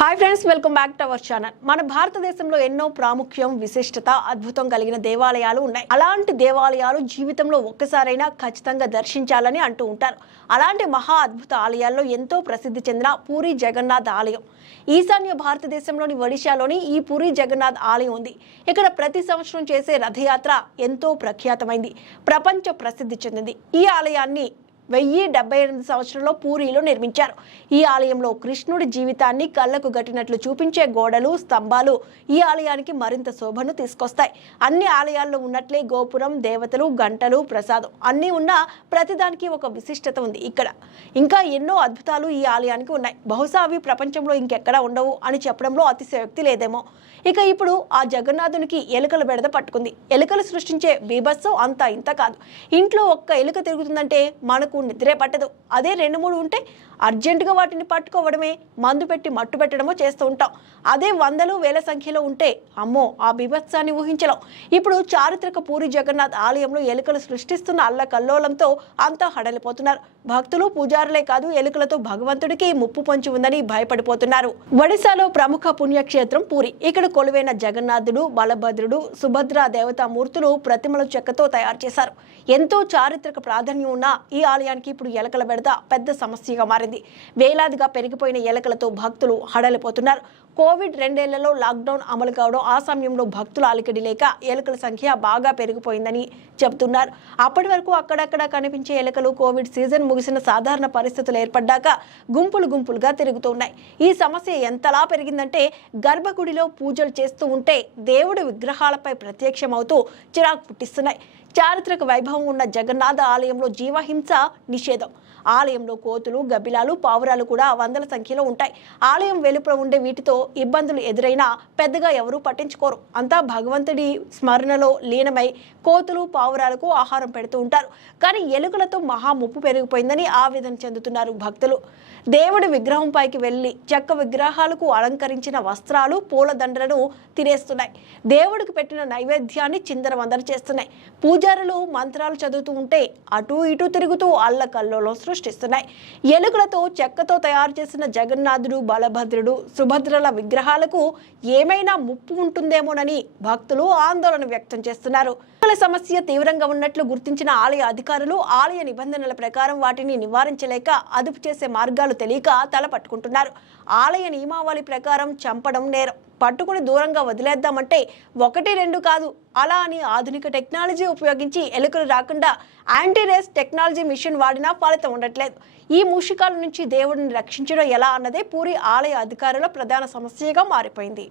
Hi friends welcome back to our channel మన భారతదేశంలో ఎన్నో ప్రాముఖ్యం విశిష్టత అద్భుతం కలిగిన దేవాలయాలు ఉన్నాయి. అలాంటి దేవాలయాలు జీవితంలో ఒక్కసారైనా ఖచ్చితంగా దర్శించాలని అంటూ ఉంటారు. అలాంటి మహా అద్భుత ఆలయాల్లో ఎంతో ప్రసిద్ధి చెందిన పూరి జగన్నాథ్ ఆలయం. ఈశాన్య భారతదేశంలోని ఒడిశాలోని ఈ పూరి జగన్నాథ్ ఆలయం ఉంది. ఇక్కడ ప్రతి సంవత్సరం చేసే రథయాత్ర ఎంతో ప్రఖ్యాతమైంది. ప్రపంచ ప్రసిద్ధి చెందింది. ఈ ఆలయాన్ని వెయ్యి డెబ్బై ఎనిమిది సంవత్సరంలో పూరిలో నిర్మించారు. ఈ ఆలయంలో కృష్ణుడి జీవితాన్ని కళ్ళకు గట్టినట్లు చూపించే గోడలు స్తంభాలు ఈ ఆలయానికి మరింత శోభను తీసుకొస్తాయి. అన్ని ఆలయాల్లో ఉన్నట్లే గోపురం దేవతలు గంటలు ప్రసాదం అన్నీ ఉన్నా ప్రతిదానికి ఒక విశిష్టత ఉంది ఇక్కడ. ఇంకా ఎన్నో అద్భుతాలు ఈ ఆలయానికి ఉన్నాయి. బహుశా అవి ప్రపంచంలో ఇంకెక్కడా ఉండవు అని చెప్పడంలో అతిశయోక్తి లేదేమో. ఇక ఇప్పుడు ఆ జగన్నాథునికి ఎలుకల బెడద పట్టుకుంది. ఎలుకలు సృష్టించే బీభత్సం అంతా ఇంత కాదు. ఇంట్లో ఒక్క ఎలుక తిరుగుతుందంటే మనకు నిద్రే పట్టదు. అదే రెండు మూడు ఉంటే అర్జెంటుగా వాటిని పట్టుకోవడమే మందు పెట్టి మట్టు పెట్టడమో చేస్తూ ఉంటాం. అదే వందలు వేల సంఖ్యలో ఉంటే అమ్మో ఆ బీభత్సాన్ని ఊహించలేం. ఇప్పుడు చారిత్రక పూరి జగన్నాథ్ ఆలయంలో ఎలుకలు సృష్టిస్తున్న అల్ల కల్లోలంతో అంతా హడలిపోతున్నారు. భక్తులు పూజారులే కాదు ఎలుకలతో భగవంతుడికి ముప్పు పొంచి ఉందని భయపడిపోతున్నారు. ఒడిశాలో ప్రముఖ పుణ్యక్షేత్రం పూరి. ఇక్కడ కొలువైన జగన్నాథుడు బలభద్రుడు సుభద్ర దేవతా మూర్తులు ప్రతిమల చెక్కతో తయారు చేశారు. ఎంతో చారిత్రక ప్రాధాన్యం ఉన్న ఈ ఆలయానికి ఇప్పుడు ఎలకల బెడద పెద్ద సమస్యగా మారింది. వేలాదిగా పెరిగిపోయిన ఎలకలతో భక్తులు హడలిపోతున్నారు. కోవిడ్ రెండేళ్ళలో లాక్డౌన్ అమలు కావడం ఆ సమయంలో భక్తుల అలికిడి లేక ఎలుకల సంఖ్య బాగా పెరిగిపోయిందని చెబుతున్నారు. అప్పటి వరకు అక్కడక్కడ కనిపించే ఎలుకలు కోవిడ్ సీజన్ ముగిసిన సాధారణ పరిస్థితులు ఏర్పడ్డాక గుంపులు గుంపులుగా తిరుగుతున్నాయి. ఈ సమస్య ఎంతలా పెరిగిందంటే గర్భగుడిలో పూజలు చేస్తూ ఉంటే దేవుడి విగ్రహాలపై ప్రత్యక్షమవుతూ చిరాకు పుట్టిస్తున్నాయి. చారిత్రక వైభవం ఉన్న జగన్నాథ ఆలయంలో జీవహింస నిషేధం. ఆలయంలో కోతులు గబ్బిలాలు పావురాలు కూడా వందల సంఖ్యలో ఉంటాయి. ఆలయం వెలుపల ఉండే వీటితో ఇబ్బందులు ఎదురైనా పెద్దగా ఎవరూ పట్టించుకోరు. అంతా భగవంతుడి స్మరణలో లీనమై కోతులు పావురాలకు ఆహారం పెడుతూ ఉంటారు. కానీ ఎలుకలతో మహా ముప్పు పెరిగిపోయిందని ఆవేదన చెందుతున్నారు భక్తులు. దేవుడి విగ్రహం పైకి వెళ్ళి చెక్క విగ్రహాలకు అలంకరించిన వస్త్రాలు పూలదండలను తినేస్తున్నాయి. దేవుడికి పెట్టిన నైవేద్యాన్ని చిందరవందర చేస్తున్నాయి. పూజ పూజారులు మంత్రాలు చదువుతూ ఉంటే అటు ఇటు తిరుగుతూ అల్లకల్లోలం సృష్టిస్తున్నాయి. ఎలుకలతో చెక్కతో తయారు చేసిన జగన్నాథుడు బలభద్రుడు సుభద్రల విగ్రహాలకు ఏమైనా ముప్పు ఉంటుందేమోనని భక్తులు ఆందోళన వ్యక్తం చేస్తున్నారు. సమస్య తీవ్రంగా ఉన్నట్లు గుర్తించిన ఆలయ అధికారులు ఆలయ నిబంధనల ప్రకారం వాటిని నివారించలేక అదుపు చేసే మార్గాలు తెలియక తలపట్టుకుంటున్నారు. ఆలయ నియమావళి ప్రకారం చంపడం నేరం. పట్టుకుని దూరంగా వదిలేద్దామంటే ఒకటి రెండు కాదు. అలా అని ఆధునిక టెక్నాలజీ ఉపయోగించి ఎలుకలు రాకుండా యాంటీరేస్ టెక్నాలజీ మిషన్ వాడినా ఫలితం ఉండట్లేదు. ఈ మూషికాల నుంచి దేవుడిని రక్షించడం ఎలా అన్నదే పూరి ఆలయ అధికారుల ప్రధాన సమస్యగా మారిపోయింది.